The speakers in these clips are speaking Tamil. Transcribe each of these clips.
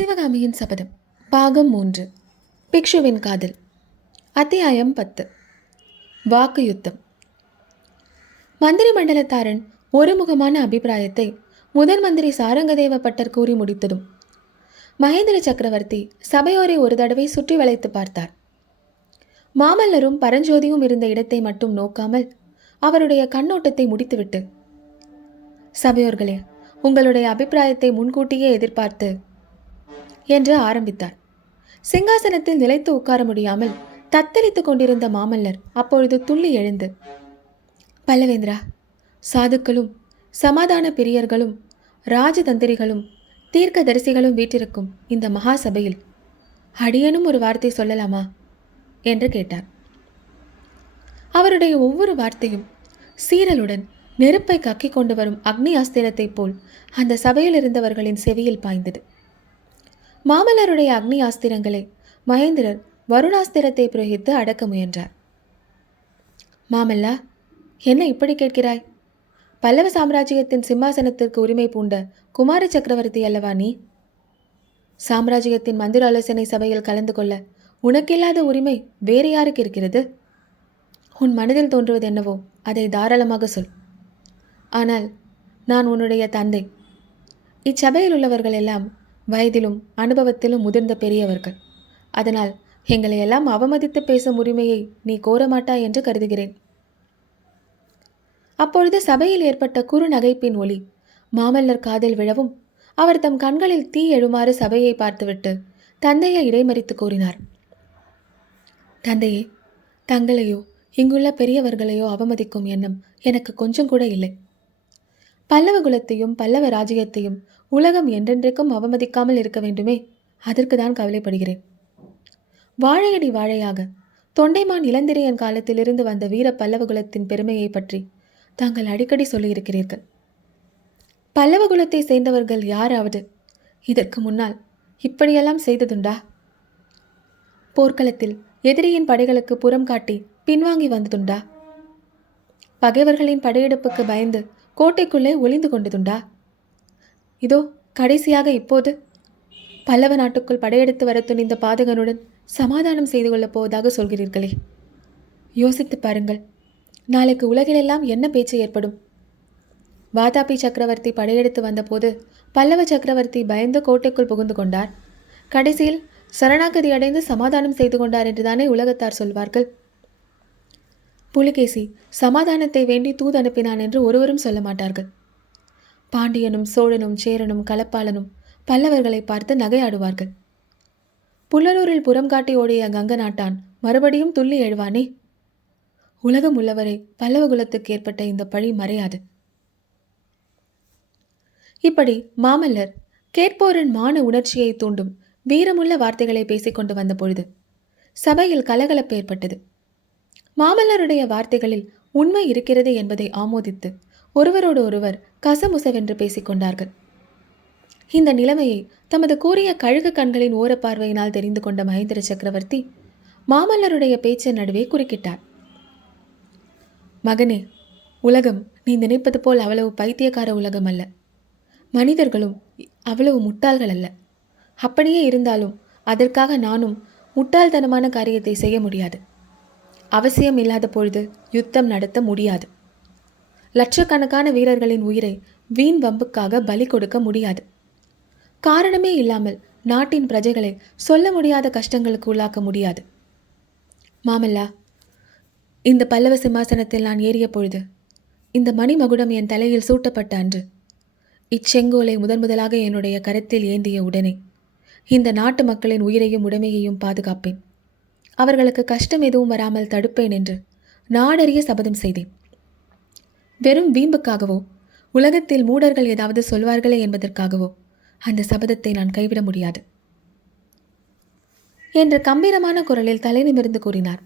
சிவகாமியின் சபதம் பாகம் 3 பிக்ஷுவின் காதல் அத்தியாயம் 10 வாக்கு யுத்தம். மந்திரி மண்டலத்தாரன் ஒருமுகமான அபிப்பிராயத்தை முதன் மந்திரி சாரங்கதேவ பட்டர் கூறி முடித்ததும் மகேந்திர சக்கரவர்த்தி சபையோரை ஒரு தடவை சுற்றி வளைத்து பார்த்தார். மாமல்லரும் பரஞ்சோதியும் இருந்த இடத்தை மட்டும் நோக்காமல் அவருடைய கண்ணோட்டத்தை முடித்துவிட்டு, சபையோர்களே, உங்களுடைய அபிப்பிராயத்தை முன்கூட்டியே எதிர்பார்த்து என்று ஆரம்பித்தார். சிங்காசனத்தில் நிலைத்து உட்கார முடியாமல் தத்தளித்துக் கொண்டிருந்த மாமல்லர் அப்பொழுது துள்ளி எழுந்து, பல்லவேந்திரா, சாதுக்களும் சமாதான பிரியர்களும் ராஜதந்திரிகளும் தீர்க்க தரிசிகளும் வீற்றிருக்கும் இந்த மகா சபையில் அடியனும் ஒரு வார்த்தை சொல்லலாமா என்று கேட்டார். அவருடைய ஒவ்வொரு வார்த்தையும் சீரலுடன் நெருப்பை கக்கிக் கொண்டு வரும் அக்னி அஸ்திரத்தைப் போல் அந்த சபையில் இருந்தவர்களின் செவியில் பாய்ந்தது. மாமல்லருடைய அக்னி ஆஸ்திரங்களை மகேந்திரர் வருணாஸ்திரத்தை பிரயோகித்து அடக்க முயன்றார். மாமல்லா, என்ன இப்படி கேட்கிறாய்? பல்லவ சாம்ராஜ்யத்தின் சிம்மாசனத்திற்கு உரிமை பூண்ட குமார சக்கரவர்த்தி அல்லவா நீ? சாம்ராஜ்யத்தின் மந்திர ஆலோசனை சபையில் கலந்து கொள்ள உனக்கில்லாத உரிமை வேறு யாருக்கு இருக்கிறது? உன் மனதில் தோன்றுவது என்னவோ அதை தாராளமாக சொல். ஆனால் நான் உன்னுடைய தந்தை. இச்சபையில் உள்ளவர்கள் எல்லாம் வயதிலும் அனுபவத்திலும் முதிர்ந்த பெரியவர்கள். அதனால் எங்களை எல்லாம் அவமதித்து பேசும் உரிமையை நீ கோரமாட்டாய் என்று கருதுகிறேன். அப்பொழுது சபையில் ஏற்பட்ட குறு நகைப்பின் ஒளி மாமல்லர் காதில் விழவும் அவர் தம் கண்களில் தீ எழுமாறு சபையை பார்த்துவிட்டு தந்தையை இடைமறித்து கூறினார். தந்தையே, தங்களையோ இங்குள்ள பெரியவர்களையோ அவமதிக்கும் எண்ணம் எனக்கு கொஞ்சம் கூட இல்லை. பல்லவ குலத்தையும் பல்லவ ராஜ்யத்தையும் உலகம் என்றென்றைக்கும் அவமதிக்காமல் இருக்க வேண்டுமே, அதற்கு தான் கவலைப்படுகிறேன். வாழையடி வாழையாக தொண்டைமான் இளந்திரையன் காலத்திலிருந்து வந்த வீர பல்லவ குலத்தின் பெருமையை பற்றி தாங்கள் அடிக்கடி சொல்லியிருக்கிறீர்கள். பல்லவ குலத்தை சேர்ந்தவர்கள் யாராவது இதற்கு முன்னால் இப்படியெல்லாம் செய்ததுண்டா? போர்க்களத்தில் எதிரியின் படைகளுக்கு புறம் காட்டி பின்வாங்கி வந்ததுண்டா? பகைவர்களின் படையெடுப்புக்கு பயந்து கோட்டைக்குள்ளே ஒளிந்து கொண்டதுண்டா? இதோ கடைசியாக இப்போது பல்லவ நாட்டுக்குள் படையெடுத்து வர துணிந்த பாதகனுடன் சமாதானம் செய்து கொள்ளப் போவதாக சொல்கிறீர்களே. யோசித்து பாருங்கள், நாளைக்கு உலகிலெல்லாம் என்ன பேச்சு ஏற்படும்? வாதாபி சக்கரவர்த்தி படையெடுத்து வந்தபோது பல்லவ சக்கரவர்த்தி பயந்து கோட்டைக்குள் புகுந்து கொண்டார். கடைசியில் சரணாகதி அடைந்து சமாதானம் செய்து கொண்டார் என்றுதானே உலகத்தார் சொல்வார்கள். புலிகேசி சமாதானத்தை வேண்டி தூது அனுப்பினான் என்று ஒருவரும் சொல்ல மாட்டார்கள். பாண்டியனும் சோழனும் சேரனும் களப்பாளனும் பல்லவர்களை பார்த்து நகையாடுவார்கள். புல்லலூரில் புறம் காட்டி ஓடிய கங்க நாட்டான் மறுபடியும் துள்ளி எழுவானே. உலகம் உள்ளவரை பல்லவ குலத்துக்கு ஏற்பட்ட இந்த பழி மறையாது. இப்படி மாமல்லர் கேட்போரின் மான உணர்ச்சியை தூண்டும் வீரமுள்ள வார்த்தைகளை பேசிக்கொண்டு வந்த பொழுது சபையில் கலகலப்பு ஏற்பட்டது. மாமல்லருடைய வார்த்தைகளில் உண்மை இருக்கிறது என்பதை ஆமோதித்து ஒருவரோடு ஒருவர் கசமுசவென்று பேசிக்கொண்டார்கள். இந்த நிலைமையை தமது கூறிய கழுகு கண்களின் ஓரப்பார்வையினால் தெரிந்து கொண்ட மகேந்திர சக்கரவர்த்தி மாமல்லருடைய பேச்சின் நடுவே குறுக்கிட்டார். மகனே, உலகம் நீ நினைப்பது போல் அவ்வளவு பைத்தியக்கார உலகம் அல்ல. மனிதர்களும் அவ்வளவு முட்டாள்கள் அல்ல. அப்படியே இருந்தாலும் அதற்காக நானும் முட்டாள்தனமான காரியத்தை செய்ய முடியாது. அவசியம் இல்லாத பொழுது யுத்தம் நடத்த முடியாது. லட்சக்கணக்கான வீரர்களின் உயிரை வீண் வம்புக்காக பலி கொடுக்க முடியாது. காரணமே இல்லாமல் நாட்டின் பிரஜைகளை சொல்ல முடியாத கஷ்டங்களுக்கு உள்ளாக்க முடியாது. மாமல்லா, இந்த பல்லவ சிம்மாசனத்தில் நான் ஏறிய பொழுது, இந்த மணிமகுடம் என் தலையில் சூட்டப்பட்ட அன்று, இச்செங்கோலை முதலாக என்னுடைய கரத்தில் ஏந்திய உடனே இந்த நாட்டு மக்களின் உயிரையும் உடைமையையும் பாதுகாப்பேன், அவர்களுக்கு கஷ்டம் எதுவும் வராமல் தடுப்பேன் என்று நாடறிய சபதம் செய்தேன். வெறும் வீம்புக்காகவோ உலகத்தில் மூடர்கள் ஏதாவது சொல்வார்களே என்பதற்காகவோ அந்த சபதத்தை நான் கைவிட முடியாது என்ற கம்பீரமான குரலில் தலை நிமிர்ந்து கூறினார்.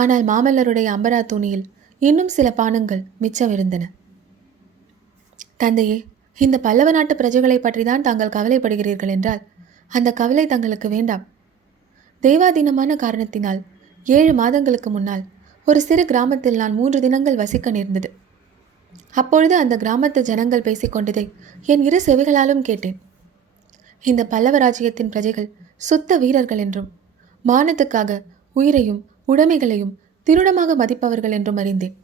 ஆனால் மாமல்லருடைய அம்பரா தூணியில் இன்னும் சில பானங்கள் மிச்சம் இருந்தன. தந்தையே, இந்த பல்லவ நாட்டு பிரஜைகளை பற்றிதான் தாங்கள் கவலைப்படுகிறீர்கள் என்றால் அந்த கவலை தங்களுக்கு வேண்டாம். தெய்வாதீனமான காரணத்தினால் 7 மாதங்களுக்கு முன்னால் ஒரு சிறு கிராமத்தில் நான் 3 தினங்கள் வசிக்க நேர்ந்தது. அப்பொழுது அந்த கிராமத்து ஜனங்கள் பேசிக்கொண்டதை என் 2 செவிகளாலும் கேட்டேன். இந்த பல்லவ ராஜ்யத்தின் பிரஜைகள் சுத்த வீரர்கள் என்றும் மானத்துக்காக உயிரையும் உடைமைகளையும் திருடமாக மதிப்பவர்கள் என்றும் அறிந்தேன்.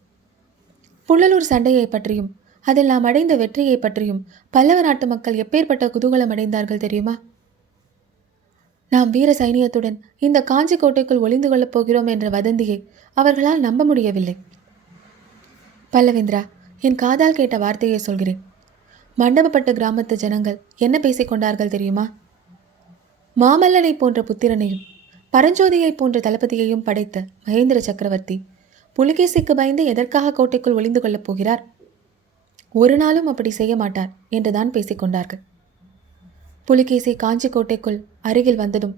புள்ளலூர் சண்டையை பற்றியும் அதில் நாம் அடைந்த வெற்றியை பற்றியும் பல்லவ நாட்டு மக்கள் எப்பேற்பட்ட குதூகலம் அடைந்தார்கள் தெரியுமா? நாம் வீர சைனியத்துடன் இந்த காஞ்சி கோட்டைக்குள் ஒளிந்து கொள்ளப் போகிறோம் என்ற வதந்தியை அவர்களால் நம்ப முடியவில்லை. பல்லவேந்திரா, என் காதால் கேட்ட வார்த்தையை சொல்கிறேன். மண்டபப்பட்ட கிராமத்து ஜனங்கள் என்ன பேசிக்கொண்டார்கள் தெரியுமா? மாமல்லனை போன்ற புத்திரனையும் பரஞ்சோதியை போன்ற தளபதியையும் படைத்த மகேந்திர சக்கரவர்த்தி புலிகேசிக்கு பயந்து எதற்காக கோட்டைக்குள் ஒளிந்து கொள்ளப் போகிறார்? ஒரு நாளும் அப்படி செய்ய மாட்டார் என்றுதான் பேசிக்கொண்டார்கள். புலிகேசி காஞ்சி கோட்டைக்குள் அருகில் வந்ததும்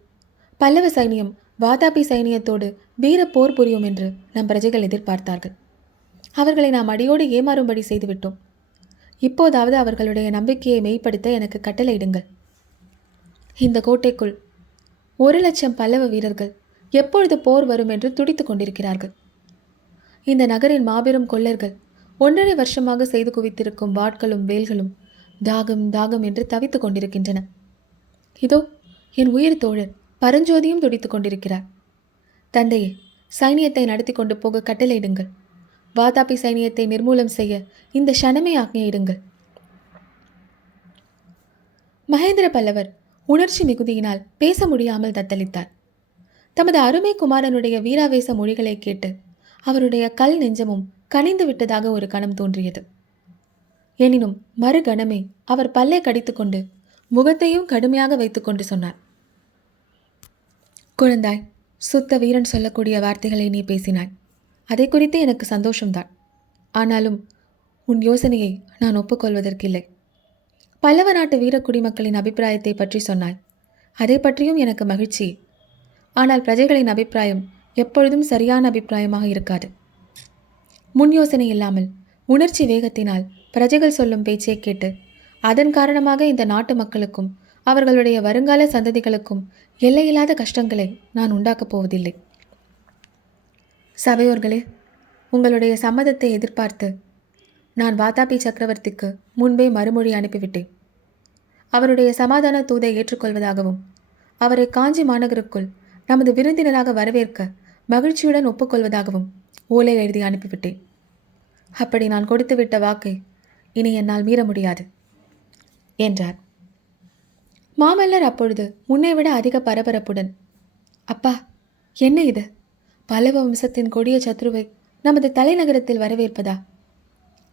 பல்லவ சைனியம் வாதாபி சைனியத்தோடு வீர போர் புரியும் என்று நம் பிரஜைகள் எதிர்பார்த்தார்கள். அவர்களை நாம் அடியோடு ஏமாறும்படி செய்துவிட்டோம். இப்போதாவது அவர்களுடைய நம்பிக்கையை மெய்ப்படுத்த எனக்கு கட்டளையிடுங்கள். இந்த கோட்டைக்குள் 1,00,000 பல்லவ வீரர்கள் எப்பொழுது போர் வரும் என்று துடித்து கொண்டிருக்கிறார்கள். இந்த நகரின் மாபெரும் கொள்ளர்கள் 1.5 வருஷமாக செய்து குவித்திருக்கும் வாட்களும் வேல்களும் தாகம் தாகம் என்று தவித்துக் கொண்டிருக்கின்றன. இதோ என் உயிர் தோழர் பரஞ்சோதியும் துடித்துக் கொண்டிருக்கிறார். தந்தையே, சைனியத்தை நடத்தி கொண்டு போக கட்டளையிடுங்கள். வாதாபி சைனியத்தை நிர்மூலம் செய்ய இந்த க்ஷணமே ஆக்ஞையிடுங்கள். மகேந்திர பல்லவர் உணர்ச்சி மிகுதியினால் பேச முடியாமல் தத்தளித்தார். தமது அருமை குமாரனுடைய வீராவேச மொழிகளை கேட்டு அவருடைய கல் நெஞ்சமும் கனிந்து விட்டதாக ஒரு கணம் தோன்றியது. எனினும் மறுகணமே அவர் பல்லை கடித்துக்கொண்டு முகத்தையும் கடுமையாக வைத்துக்கொண்டு சொன்னார், குழந்தாய், சுத்த வீரன் சொல்லக்கூடிய வார்த்தைகளை நீ பேசினாய். அதை குறித்து எனக்கு சந்தோஷம்தான். ஆனாலும் உன் யோசனையை நான் ஒப்புக்கொள்வதற்கில்லை. பல்லவ நாட்டு வீர குடிமக்களின் அபிப்பிராயத்தை பற்றி சொன்னாய். அதை பற்றியும் எனக்கு மகிழ்ச்சி. ஆனால் பிரஜைகளின் அபிப்பிராயம் எப்பொழுதும் சரியான அபிப்பிராயமாக இருக்காது. முன் யோசனை இல்லாமல் உணர்ச்சி வேகத்தினால் பிரஜைகள் சொல்லும் பேச்சை கேட்டு அதன் காரணமாக இந்த நாட்டு மக்களுக்கும் அவர்களுடைய வருங்கால சந்ததிகளுக்கும் எல்லையில்லாத கஷ்டங்களை நான் உண்டாக்கப் போவதில்லை. சபையோர்களே, உங்களுடைய சம்மதத்தை எதிர்பார்த்து நான் வாதாபி சக்கரவர்த்திக்கு முன்பே மறுமொழி அனுப்பிவிட்டேன். அவருடைய சமாதான தூதை ஏற்றுக்கொள்வதாகவும் அவரை காஞ்சி மாநகருக்குள் நமது விருந்தினராக வரவேற்க மகிழ்ச்சியுடன் ஒப்புக்கொள்வதாகவும் ஓலை எழுதி அனுப்பிவிட்டேன். அப்படி நான் கொடுத்துவிட்ட வாக்கை இனி என்னால் மீற முடியாது என்றார். மாமல்லர் அப்பொழுது முன்னைவிட அதிக பரபரப்புடன், அப்பா, என்ன இது? பல்லவ வம்சத்தின் கொடிய சத்ருவை நமது தலைநகரத்தில் வரவேற்பதா?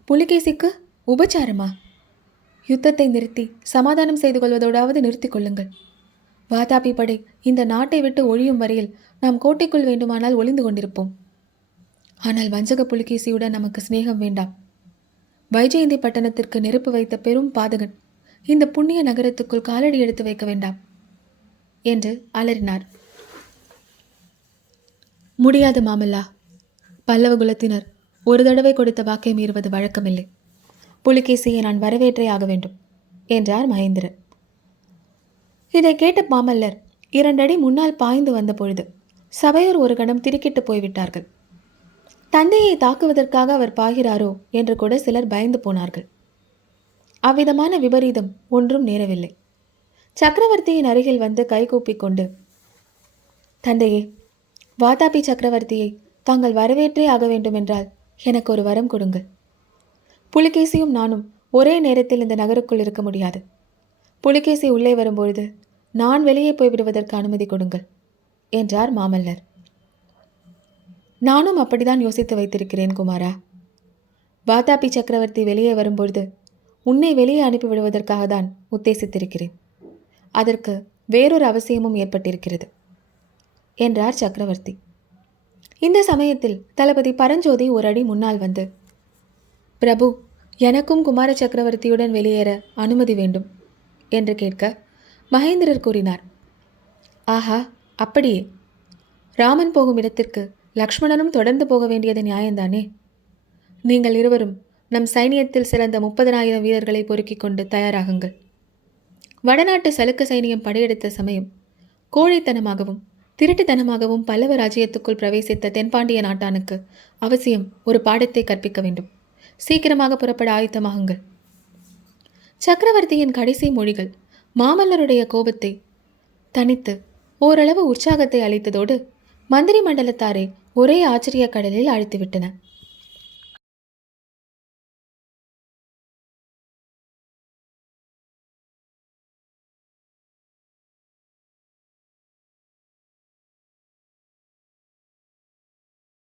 புலிகேசிக்கு உபச்சாரமா? யுத்தத்தை நிறுத்தி சமாதானம் செய்து கொள்வதோடாவது நிறுத்திக் கொள்ளுங்கள். வாதாபி படை இந்த நாட்டை விட்டு ஒழியும் வரையில் நாம் கோட்டைக்குள் வேண்டுமானால் ஒளிந்து கொண்டிருப்போம். ஆனால் வஞ்சக புலிகேசியுடன் நமக்கு சிநேகம் வேண்டாம். வைஜெயந்தி பட்டணத்திற்கு நெருப்பு வைத்த பெரும் பாதகன் இந்த புண்ணிய நகரத்துக்குள் காலடி எடுத்து வைக்க வேண்டாம் என்று அலறினார். முடியாது மாமல்லா. பல்லவ குலத்தினர் ஒரு தடவை கொடுத்த வாக்கை மீறுவது வழக்கமில்லை. புலிகேசியை நான் வரவேற்றே ஆக வேண்டும் என்றார் மகேந்திரன். இதை கேட்ட மாமல்லர் 2 அடி முன்னால் பாய்ந்து வந்த பொழுது சபையோர் ஒரு கணம் திடுக்கிட்டு போய்விட்டார்கள். தந்தையை தாக்குவதற்காக அவர் பாய்கிறாரோ என்று கூட சிலர் பயந்து போனார்கள். அவ்விதமான விபரீதம் ஒன்றும் நேரவில்லை. சக்கரவர்த்தியின் அருகில் வந்து கைகூப்பிக் கொண்டு, தந்தையே, வாதாபி சக்கரவர்த்தியை தாங்கள் வரவேற்றே ஆக வேண்டுமென்றால் எனக்கு ஒரு வரம் கொடுங்கள். புலிகேசியும் நானும் ஒரே நேரத்தில் இந்த நகருக்குள் இருக்க முடியாது. புலிகேசி உள்ளே வரும்பொழுது நான் வெளியே போய்விடுவதற்கு அனுமதி கொடுங்கள் என்றார் மாமல்லர். நானும் அப்படிதான் யோசித்து வைத்திருக்கிறேன் குமாரா. வாதாபி சக்கரவர்த்தி வெளியே வரும்பொழுது உன்னை வெளியே அனுப்பிவிடுவதற்காக தான் உத்தேசித்திருக்கிறேன். அதற்கு வேறொரு அவசியமும் ஏற்பட்டிருக்கிறது என்றார் சக்கரவர்த்தி. இந்த சமயத்தில் தளபதி பரஞ்சோதி ஒரு அடி முன்னால் வந்து, பிரபு, எனக்கும் குமார சக்கரவர்த்தியுடன் வெளியேற அனுமதி வேண்டும் என்று கேட்க மகேந்திரர் கூறினார், ஆஹா, அப்படியே. ராமன் போகும் இடத்திற்கு லக்ஷ்மணனும் தொடர்ந்து போக வேண்டியது நியாயம்தானே? நீங்கள் இருவரும் நம் சைனியத்தில் சிறந்த 30,000 வீரர்களை பொறுக்கிக் கொண்டு தயாராகுங்கள். வடநாட்டு சலுக்க சைனியம் படையெடுத்த சமயம் கோழைத்தனமாகவும் திருட்டுத்தனமாகவும் பல்லவ ராஜ்யத்துக்குள் பிரவேசித்த தென்பாண்டிய நாட்டானுக்கு அவசியம் ஒரு பாடத்தை கற்பிக்க வேண்டும். சீக்கிரமாக புறப்பட ஆயத்தமாகுங்கள். சக்கரவர்த்தியின் கடைசி மொழிகள் மாமல்லருடைய கோபத்தை தணித்து ஓரளவு உற்சாகத்தை அளித்ததோடு மந்திரி மண்டலத்தாரை ஒரே ஆச்சரிய கடலில் அழைத்துவிட்டன.